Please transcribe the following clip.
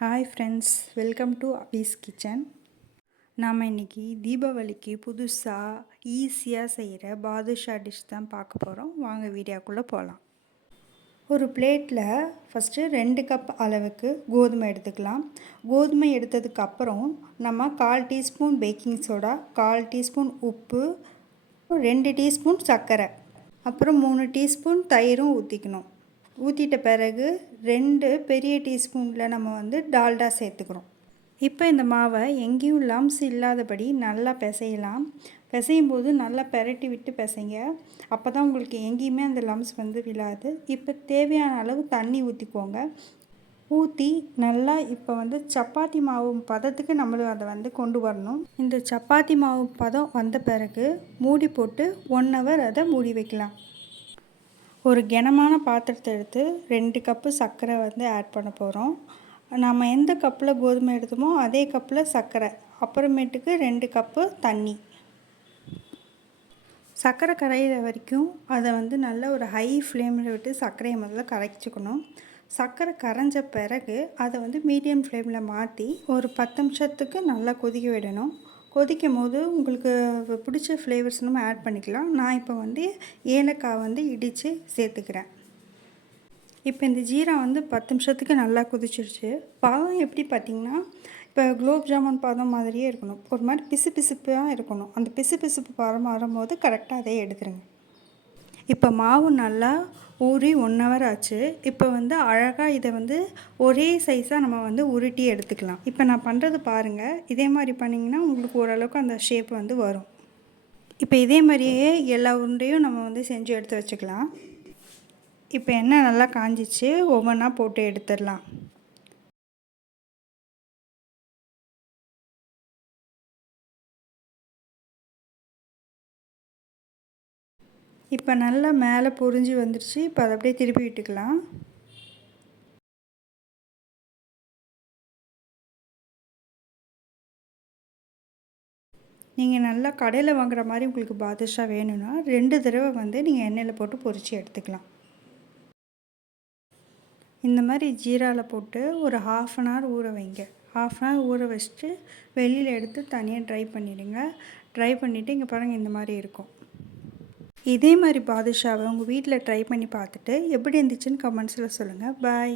Hi friends, welcome to அபீஸ் kitchen. நாம் இன்றைக்கி தீபாவளிக்கு புதுசாக ஈஸியாக செய்கிற பாதுஷா டிஷ் தான் பார்க்க போகிறோம். வாங்க வீடியோக்குள்ளே போகலாம். ஒரு பிளேட்டில் ஃபஸ்ட்டு 2 கப் அளவுக்கு கோதுமை எடுத்துக்கலாம். கோதுமை எடுத்ததுக்கு அப்புறம் நம்ம 1/4 டீஸ்பூன் பேக்கிங் சோடா, 1/4 டீஸ்பூன் உப்பு, 2 டீஸ்பூன் சர்க்கரை, அப்புறம் 3 டீஸ்பூன் தயிரும் ஊற்றிக்கணும். ஊற்றிட்ட பிறகு 2 பெரிய டீஸ்பூனில் நம்ம டால்டா சேர்த்துக்கிறோம். இப்போ இந்த மாவை எங்கேயும் லம்ஸ் இல்லாதபடி நல்லா பிசையலாம். பிசையும் போது நல்லா பெரட்டி விட்டு பிசைங்க. அப்போ தான் உங்களுக்கு எங்கேயுமே அந்த லம்ஸ் விழாது. இப்போ தேவையான அளவு தண்ணி ஊற்றிக்கோங்க. ஊற்றி நல்லா இப்போ சப்பாத்தி மாவு பதத்துக்கு நம்மளும் அதை கொண்டு வரணும். இந்த சப்பாத்தி மாவு பதம் வந்த பிறகு மூடி போட்டு 1 ஹவர் அதை மூடி வைக்கலாம். ஒரு கனமான பாத்திரத்தை எடுத்து 2 கப்பு சர்க்கரை ஆட் பண்ண போகிறோம். நம்ம எந்த கப்பில் கோதுமை எடுத்தோமோ அதே கப்பில் சர்க்கரை, அப்புறமேட்டுக்கு 2 கப்பு தண்ணி. சர்க்கரை கரையிற வரைக்கும் அதை நல்லா ஒரு ஹை ஃப்ளேமில் விட்டு சர்க்கரையை முதல்ல கரைச்சிக்கணும். சர்க்கரை கரைஞ்ச பிறகு அதை மீடியம் ஃப்ளேமில் மாற்றி ஒரு 10 நிமிஷத்துக்கு நல்லா கொதிக்க விடணும். கொதிக்கும் போது உங்களுக்கு பிடிச்ச ஃப்ளேவர்ஸ் நம்ம ஆட் பண்ணிக்கலாம். நான் இப்போ ஏலக்காய் இடித்து சேர்த்துக்கிறேன். இப்போ இந்த ஜீரா 10 நிமிஷத்துக்கு நல்லா கொதிச்சிருச்சு. பதம் எப்படி பார்த்திங்கன்னா, இப்போ குலோப் ஜாமுன் பதம் மாதிரியே இருக்கணும். ஒரு மாதிரி பிசு பிசுப்பாக இருக்கணும். அந்த பிசு பிசுப்பு பதம் வரும்போது கரெக்டாக அதை எடுத்துருங்க. இப்போ மாவு நல்லா ஊறி 1 ஹவர் ஆச்சு. இப்போ அழகாக இதை ஒரே சைஸாக நம்ம உருட்டி எடுத்துக்கலாம். இப்போ நான் பண்ணுறது பாருங்கள். இதே மாதிரி பண்ணிங்கன்னா உங்களுக்கு ஓரளவுக்கு அந்த ஷேப் வரும். இப்போ இதே மாதிரியே எல்லா உருண்டையும் நம்ம செஞ்சு எடுத்து வச்சுக்கலாம். இப்போ எண்ணெய் நல்லா காஞ்சிச்சு. ஒவ்வொன்றா போட்டு எடுத்துடலாம். இப்போ நல்லா மேலே பொரிஞ்சு வந்துடுச்சு. இப்போ அதை அப்படியே திருப்பி விட்டுக்கலாம். நீங்கள் நல்லா கடையில் வாங்குற மாதிரி உங்களுக்கு பாதுஷா வேணும்னா 2 தடவை நீங்கள் எண்ணெயில் போட்டு பொரித்து எடுத்துக்கலாம். இந்த மாதிரி ஜீராவில் போட்டு ஒரு 1/2 அன் ஹவர் ஊற வைங்க. 1/2 அன் ஹவர் ஊற வச்சுட்டு வெளியில் எடுத்து தனியாக ட்ரை பண்ணிவிடுங்க. ட்ரை பண்ணிவிட்டு இங்கே பாருங்கள், இந்த மாதிரி இருக்கும். இதே மாதிரி பாதுஷாவை உங்கள் வீட்டில் ட்ரை பண்ணி பார்த்துட்டு எப்படி இருந்துச்சுன்னு கமெண்ட்ஸில் சொல்லுங்கள். பாய்.